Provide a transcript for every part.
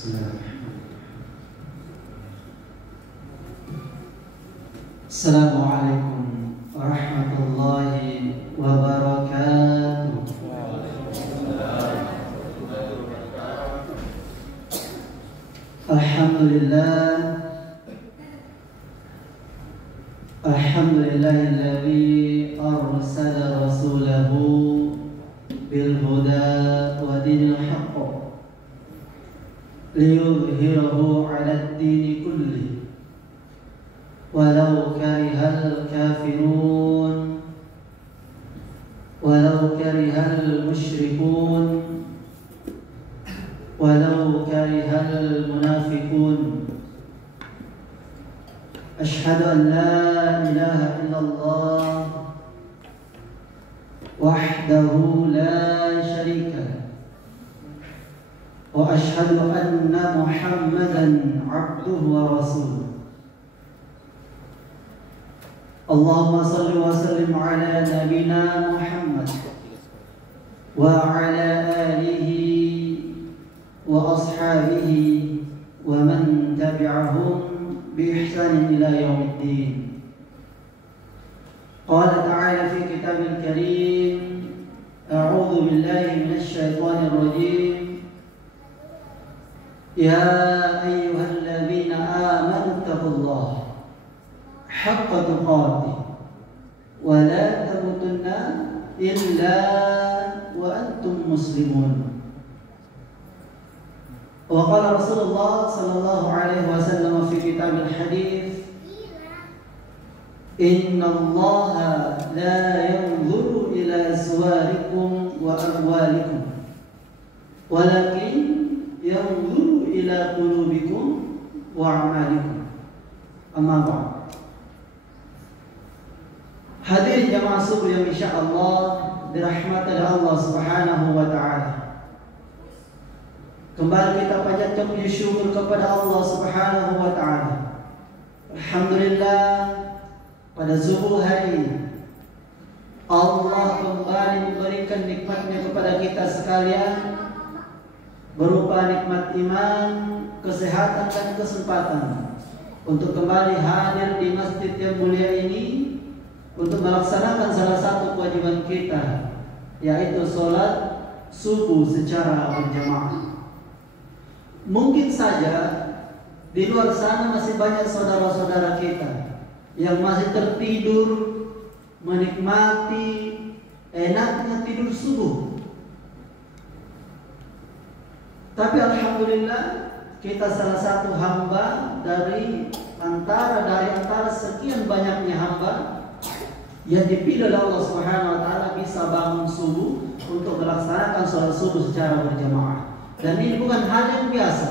Assalamualaikum warahmatullahi wabarakatuh. Alhamdulillahilladzi arsala rasulahu bil huda wa dinil haqq liyudhhirahu 'alad dini kulli walau karihal kafirun walau karihal musyrikun walau karihal munafiqun. Asyhadu an la ilaha illallah wahdahu la syarika wa asyhadu anna Muhammadan abduhu wa rasuluh. Allahumma salli wa sallim ala nabina Muhammad wa ala alihi wa ashabihi wa man tabi'ahum bi ihsan ila yaumiddin. Qala ta'ala fi kitabil karim, a'udzu billahi minasy syaithanir rajim. Ya ayyuhalladzina amanu taqullaha haqqa tuqatih wa la tamutunna illa wa antum muslimun. Wa qala Rasulullah sallallahu alaihi wasallam fi kitabil hadits, inna Allaha la yanzuru ila suwarikum wa amwalikum walakin yanzuru ila qulubikum wa a'malikum. Amma ba'd. Hadirin jamaah subuh yang insyaallah dirahmati oleh Allah Subhanahu wa taala. Kembali kita panjatkan puji syukur kepada Allah Subhanahu wa taala. Alhamdulillah, pada subuh hari ini Allah kembali memberikan nikmatnya kepada kita sekalian, berupa nikmat iman, kesehatan dan kesempatan untuk kembali hadir di masjid yang mulia ini untuk melaksanakan salah satu kewajiban kita, yaitu sholat subuh secara berjamaah. Mungkin saja di luar sana masih banyak saudara-saudara kita yang masih tertidur menikmati enaknya tidur subuh. Tapi alhamdulillah kita salah satu hamba dari antara sekian banyaknya hamba yang dipilih oleh Allah Subhanahu wa taala bisa bangun subuh untuk melaksanakan sholat subuh secara berjamaah. Dan ini bukan hal yang biasa.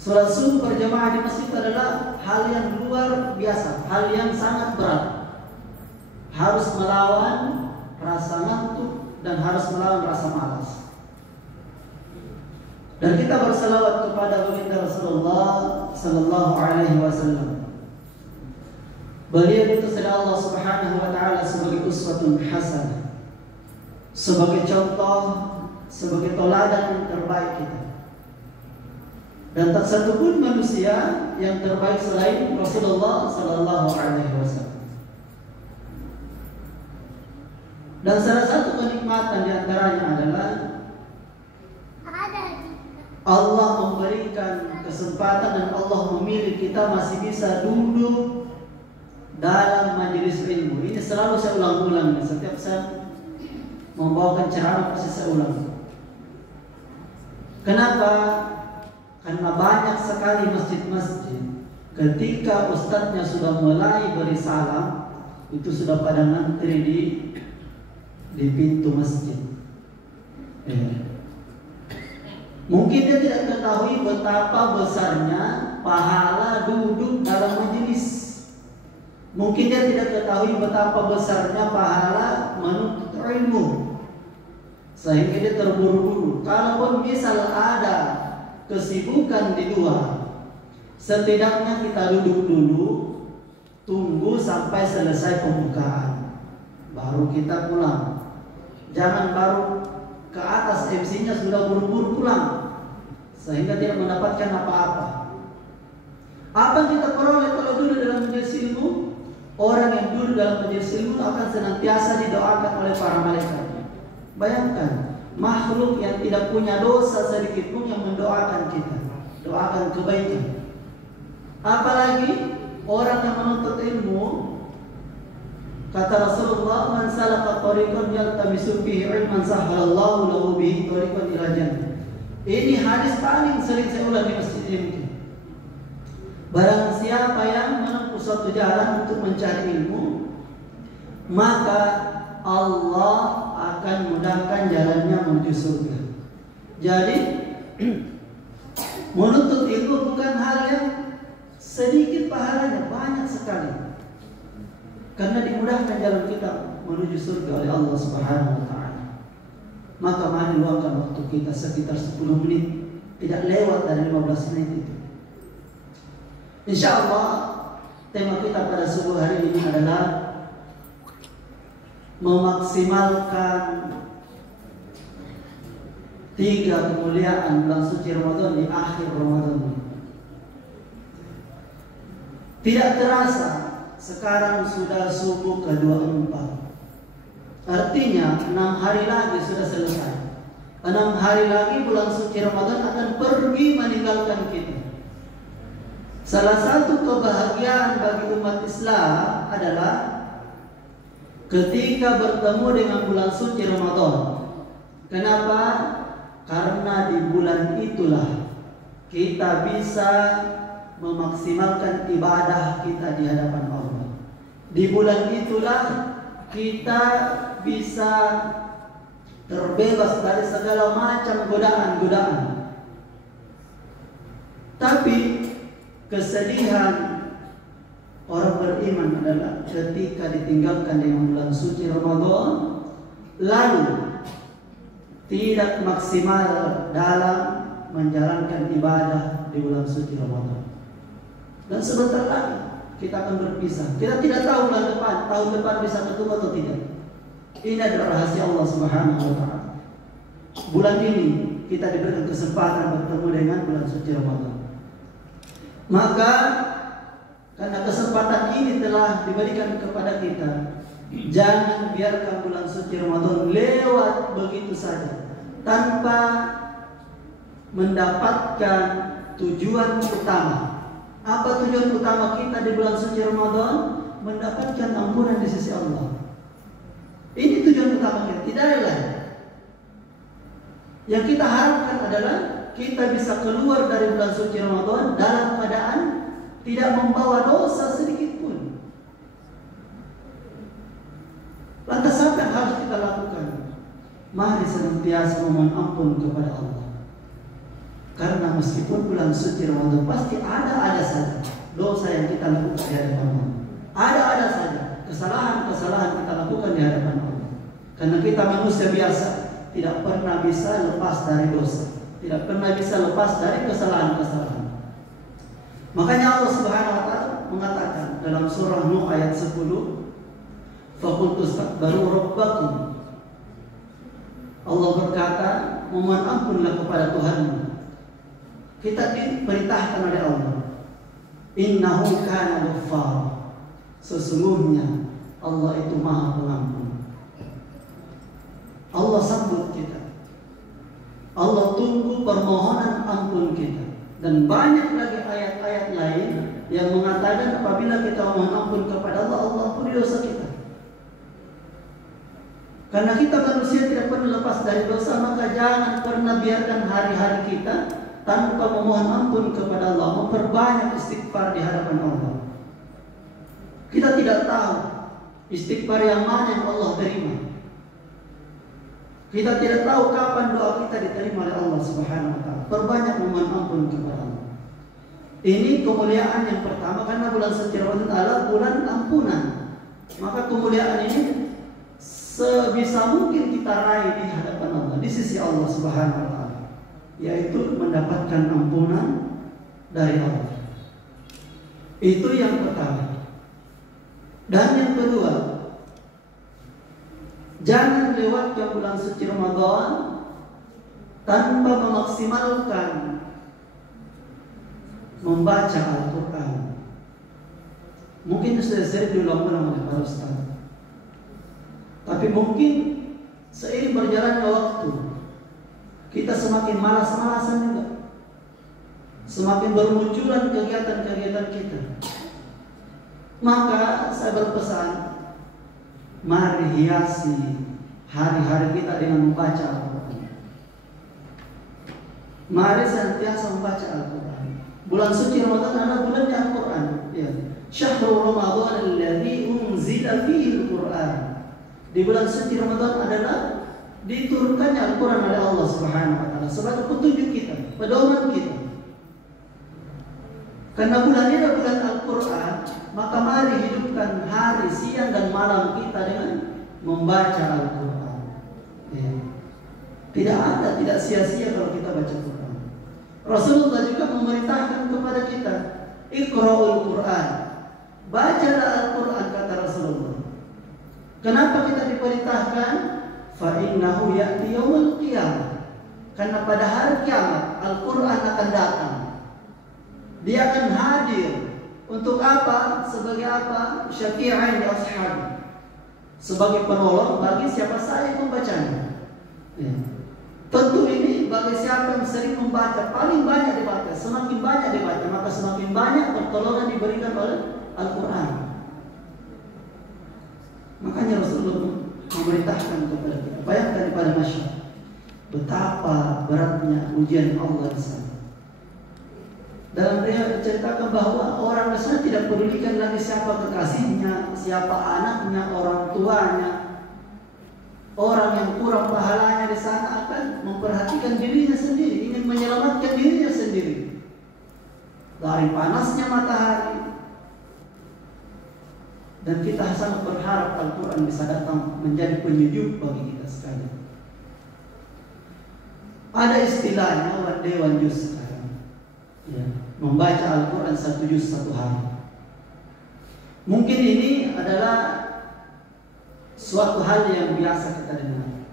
Sholat subuh berjamaah di masjid adalah hal yang luar biasa, hal yang sangat berat. Harus melawan rasa ngantuk dan harus melawan rasa malas. Dan kita berselawat kepada baginda Rasulullah sallallahu alaihi wasallam. Beliau itu sudah Allah Subhanahu wa taala sebagai uswatun hasanah, sebagai contoh, sebagai teladan yang terbaik kita. Dan tak satu pun manusia yang terbaik selain Rasulullah sallallahu alaihi wasallam. Dan salah satu kenikmatan di antaranya adalah Allah memberikan kesempatan dan Allah memilih kita masih bisa duduk dalam majelis ilmu. Ini selalu saya ulang-ulang setiap saya membawakan ceramah, pasti saya ulang. Kenapa? Karena banyak sekali masjid-masjid ketika ustadznya sudah mulai beri salam, itu sudah pada ngantri di pintu masjid. Mungkin dia tidak ketahui betapa besarnya pahala duduk dalam majelis. Mungkin dia tidak ketahui betapa besarnya pahala menuntut ilmu, sehingga dia terburu-buru. Kalaupun misal ada kesibukan di luar, setidaknya kita duduk dulu, tunggu sampai selesai pembukaan, baru kita pulang. Jangan baru ke atas MC-nya sudah buru-buru pulang. sehingga tidak mendapatkan apa-apa. Apa yang kita peroleh kalau duduk dalam majelis ilmu? Orang yang duduk dalam majelis ilmu akan senantiasa didoakan oleh para malaikat. Bayangkan, makhluk yang tidak punya dosa sedikit pun yang mendoakan kita, doakan kebaikan. Apalagi orang yang menuntut ilmu. Kata Rasulullah, "Man salaka tariqan yaltamisu fihi ilman sahhalallahu lahu bihi tariqan ila jannah." Ini hadis paling sering saya ulang di masjid ini. Barang siapa yang menempuh suatu jalan untuk mencari ilmu, maka Allah akan mudahkan jalannya menuju surga. Jadi menuntut ilmu bukan hal yang sedikit pahalanya, banyak sekali. Karena dimudahkan jalan kita menuju surga oleh Allah Subhanahu wa taala. Maka mari luangkan waktu kita sekitar 10 menit, tidak lewat dari 15 menit itu. Insya Allah tema kita pada subuh hari ini adalah memaksimalkan 3 kemuliaan bulan suci Ramadan di akhir Ramadan. Tidak terasa sekarang sudah subuh ke-24. Artinya 6 hari lagi sudah selesai. 6 hari lagi bulan suci Ramadan akan pergi meninggalkan kita. Salah satu kebahagiaan bagi umat Islam adalah ketika bertemu dengan bulan suci Ramadan. Kenapa? Karena di bulan itulah kita bisa memaksimalkan ibadah kita di hadapan Allah. Di bulan itulah kita bisa terbebas dari segala macam godaan-godaan. Tapi kesedihan orang beriman adalah ketika ditinggalkan dengan bulan suci Ramadan, lalu tidak maksimal dalam menjalankan ibadah di bulan suci Ramadan. Dan sebentar lagi kita akan berpisah. Kita tidak tahu tahun depan bisa ketemu atau tidak. Ini adalah rahasia Allah Subhanahu wa taala. Bulan ini kita diberikan kesempatan bertemu dengan bulan suci Ramadan. Maka karena kesempatan ini telah diberikan kepada kita, jangan biarkan bulan suci Ramadan lewat begitu saja tanpa mendapatkan tujuan utama. Apa tujuan utama kita di bulan suci Ramadan? Mendapatkan ampunan di sisi Allah. Ini tujuan utama kita, tidak ada lain. Yang kita harapkan adalah kita bisa keluar dari bulan suci Ramadan dalam keadaan tidak membawa dosa sedikit pun. Lantas apa yang harus kita lakukan? Mari senantiasa memohon ampun kepada Allah. Karena meskipun bulan suci Ramadan pasti ada saja dosa yang kita lakukan di hadapan Allah. Ada saja kesalahan-kesalahan kita lakukan di hadapan Allah. Karena kita manusia biasa, tidak pernah bisa lepas dari dosa, tidak pernah bisa lepas dari kesalahan-kesalahan. Makanya Allah Subhanahu wa taala mengatakan dalam surah Nuh ayat 10, "Faqultu astakbaru rabbakum." Allah berkata, "Mohon ampunlah kepada Tuhanmu." Kita diperintahkan oleh Allah, "Innahu kana ghaffar." Sesungguhnya Allah itu Maha Pengampun. Allah sambut kita. Allah tunggu permohonan ampun kita. Dan banyak lagi ayat-ayat lain yang mengatakan apabila kita mohon ampun kepada Allah, Allah ampuni dosa kita. Karena kita manusia tidak pernah lepas dari dosa, maka jangan pernah biarkan hari-hari kita tanpa memohon ampun kepada Allah, memperbanyak istighfar di hadapan Allah. Kita tidak tahu istighfar yang mana yang Allah terima. Kita tidak tahu kapan doa kita diterima oleh Allah Subhanahu wa taala. Perbanyak memohon ampun kepada Allah. Ini kemuliaan yang pertama, karena bulan suci Ramadan adalah bulan ampunan. Maka kemuliaan ini sebisa mungkin kita raih di hadapan Allah, di sisi Allah Subhanahu wa taala, yaitu mendapatkan ampunan dari Allah. Itu yang pertama. Dan yang kedua, jangan lewatkan bulan suci Ramadan tanpa memaksimalkan membaca Al-Quran. Mungkin sudah sering diulang-ulang oleh para ustaz, tapi mungkin seiring berjalannya waktu kita semakin malas-malasan juga, semakin bermunculan kegiatan-kegiatan kita. Maka saya berpesan, mari hiasi hari-hari kita dengan membaca Al-Quran. Mari senantiasa membaca Al-Quran. Bulan suci Ramadan adalah bulannya Al-Quran. Ya. Syahrul Ramadan alladzi unzila fihi Al-Quran. Di bulan suci Ramadan adalah diturunkannya Al-Quran oleh Allah Subhanahu wa taala sebagai petunjuk kita, pedoman kita. Karena bulan ini adalah bulan Al-Quran, maka mari hidupkan hari, siang dan malam kita dengan membaca Al-Quran. Ya. Tidak sia-sia kalau kita baca Quran. Rasulullah juga memerintahkan kepada kita, Iqra'ul Quran. Bacalah Al-Quran, kata Rasulullah. Kenapa kita diperintahkan? Fa innahu ya'ti yaumul qiyamah. Karena pada hari kiamat Al-Quran akan datang. Dia akan hadir untuk apa? Sebagai apa? Syafi'an li ashabi. Sebagai penolong bagi siapa saja yang membacanya. Ya. Tentu ini bagi siapa yang sering membaca, paling banyak dibaca. Semakin banyak dibaca, maka semakin banyak pertolongan diberikan oleh Al-Quran. Makanya Rasulullah memerintahkan kepada kita. Bayangkan pada masyarakat betapa beratnya ujian Allah di sana. Dalam dia menceritakan bahwa orang di sana tidak pedulikan lagi siapa kekasihnya, siapa anaknya, orang tuanya. Orang yang kurang pahalanya di sana akan memperhatikan dirinya sendiri, ingin menyelamatkan dirinya sendiri dari panasnya matahari. Dan kita sangat berharap Al-Quran bisa datang menjadi penyejuk bagi kita sekalian. Ada istilahnya one juz sekarang, ya, membaca Al-Quran 1 juz 1 hari. Mungkin ini adalah suatu hal yang biasa kita dengar,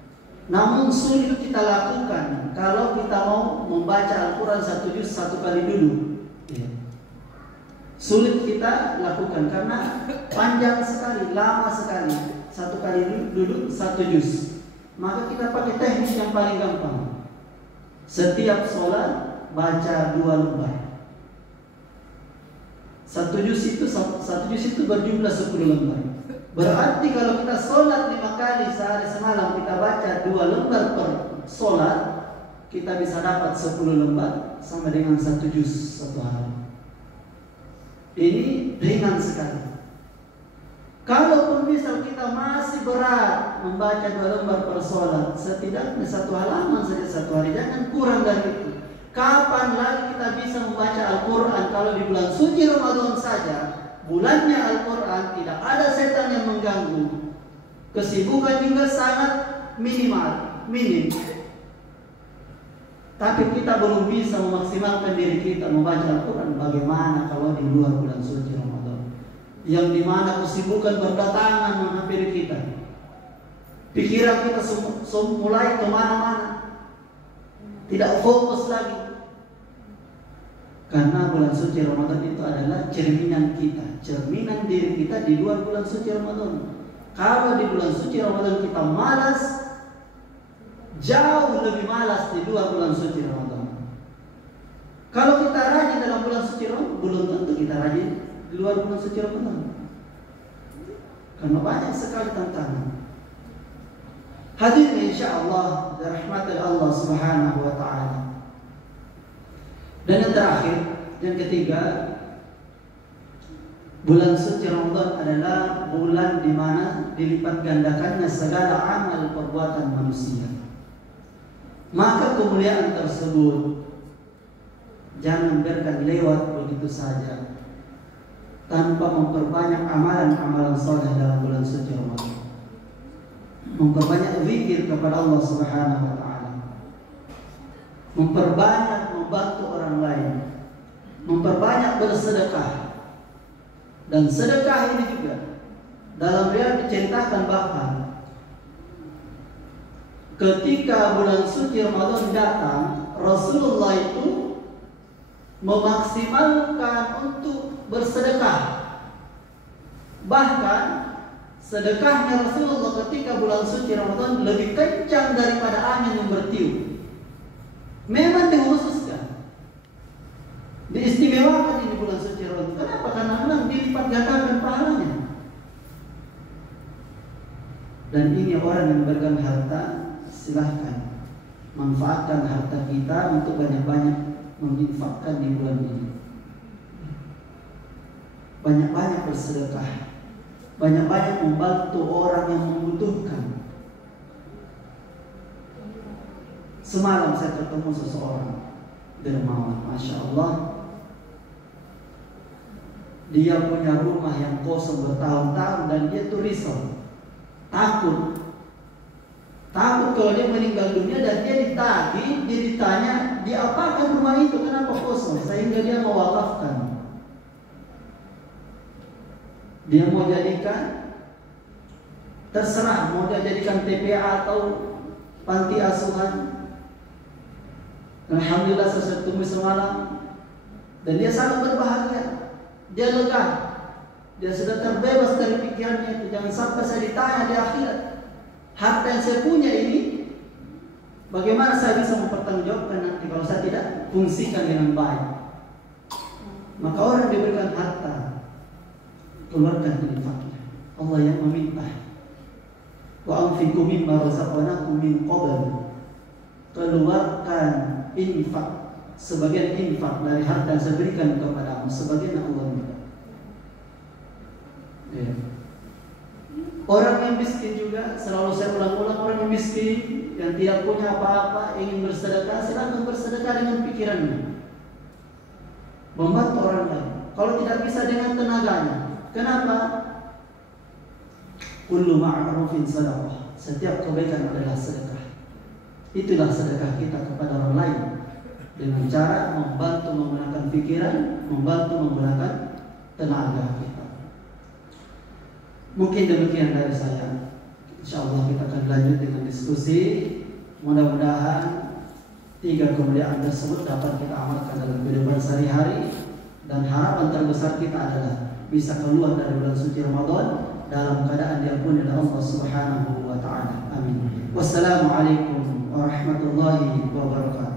namun sulit kita lakukan kalau kita mau membaca Al-Quran 1 juz 1 kali duduk. Ya. Sulit kita lakukan karena panjang sekali, lama sekali. 1 kali duduk 1 juz. Maka kita pakai teknik yang paling gampang. Setiap sholat baca 2 lembar. 1 juz itu berjumlah 10 lembar. Berarti kalau kita sholat 5 kali sehari semalam, kita baca 2 lembar per sholat, kita bisa dapat 10 lembar sama dengan 1 juz 1 hari. Ini ringan sekali. Kalaupun misal kita masih berat membaca 2 lembar per sholat, setidaknya 1 halaman saja 1 hari, jangan kurang dari itu. Kapan lagi kita bisa membaca Al-Quran kalau di bulan suci Ramadan saja? Bulannya Al-Quran, tidak ada setan yang mengganggu. Kesibukan juga sangat minim. Tapi kita belum bisa memaksimalkan diri kita membaca Al-Quran. Bagaimana kalau di luar bulan suci Ramadan, yang dimana kesibukan berdatangan menghampiri kita, pikiran kita mulai kemana-mana, tidak fokus lagi. Karena bulan suci Ramadan itu adalah cerminan kita, cerminan diri kita di luar bulan suci Ramadan. Kalau di bulan suci Ramadan kita malas, jauh lebih malas di luar bulan suci Ramadan. Kalau kita rajin dalam bulan suci Ramadan, belum tentu kita rajin di luar bulan suci Ramadan. Karena banyak sekali tantangan. Hadirin insyaallah dirahmati Allah Subhanahu wa taala. Dan yang terakhir, yang ketiga, bulan suci Ramadan adalah bulan di mana dilipat gandakannya segala amal perbuatan manusia. Maka kemuliaan tersebut jangan biarkan lewat begitu saja tanpa memperbanyak amalan-amalan saleh dalam bulan suci Ramadan. Memperbanyak zikir kepada Allah Subhanahu wa taala. Memperbanyak membantu orang lain. Memperbanyak bersedekah. Dan sedekah ini juga dalam riwayat diceritakan bahwa ketika bulan suci Ramadan datang, Rasulullah itu memaksimalkan untuk bersedekah. Bahkan sedekahnya Rasulullah ketika bulan suci Ramadan lebih kencang daripada angin yang bertiup. Memang dikhususkan, diistimewakan ini bulan suci Ramadan. Kenapa? Karena memang dilipat gandakan pahalanya. Dan ini orang yang bergang harta, silahkan manfaatkan harta kita untuk banyak-banyak menginfakkan di bulan ini. Banyak-banyak bersedekah, banyak-banyak membantu orang yang membutuhkan. Semalam saya ketemu seseorang dermawan, Masya Allah. Dia punya rumah yang kosong bertahun-tahun dan dia tuh risau, takut kalau dia meninggal dunia dan dia ditagih, dia ditanya, diapakan rumah itu, kenapa kosong, sehingga dia mewakafkan. Dia mau jadikan, terserah mau dia jadikan TPA atau panti asuhan. Alhamdulillah saya ketemu semalam dan dia sangat berbahagia, dia lega, dia sudah terbebas dari pikirannya itu. Jangan sampai saya ditanya di akhirat, harta yang saya punya ini bagaimana saya bisa mempertanggungjawabkan nanti kalau saya tidak fungsikan dengan baik. Maka orang diberikan harta, keluarkan infaknya. Allah yang meminta, wa anfiqu mimma razaqnakum min qabl, keluarkan infak, sebagian infak dari harta yang saya berikan kepadamu, sebagian Allah minta. Ya. Orang yang miskin juga, selalu saya ulang-ulang, orang yang miskin yang tidak punya apa-apa ingin bersedekah, silakan bersedekah dengan pikirannya, membantu orang lain. Kalau tidak bisa dengan tenaganya. Kenapa? Kullu ma'rufin sadaqah. Setiap kebaikan adalah sedekah. Itulah sedekah kita kepada orang lain, dengan cara membantu menggunakan pikiran, membantu menggunakan tenaga kita. Mungkin demikian dari saya. InsyaAllah kita akan lanjut dengan diskusi. Mudah-mudahan 3 kemuliaan tersebut dapat kita amalkan dalam kehidupan sehari-hari. Dan harapan terbesar kita adalah bisa keluar dari bulan suci Ramadan dalam keadaan diampuni oleh Allah Subhanahu wa ta'ala. Amin. Wassalamualaikum warahmatullahi wabarakatuh.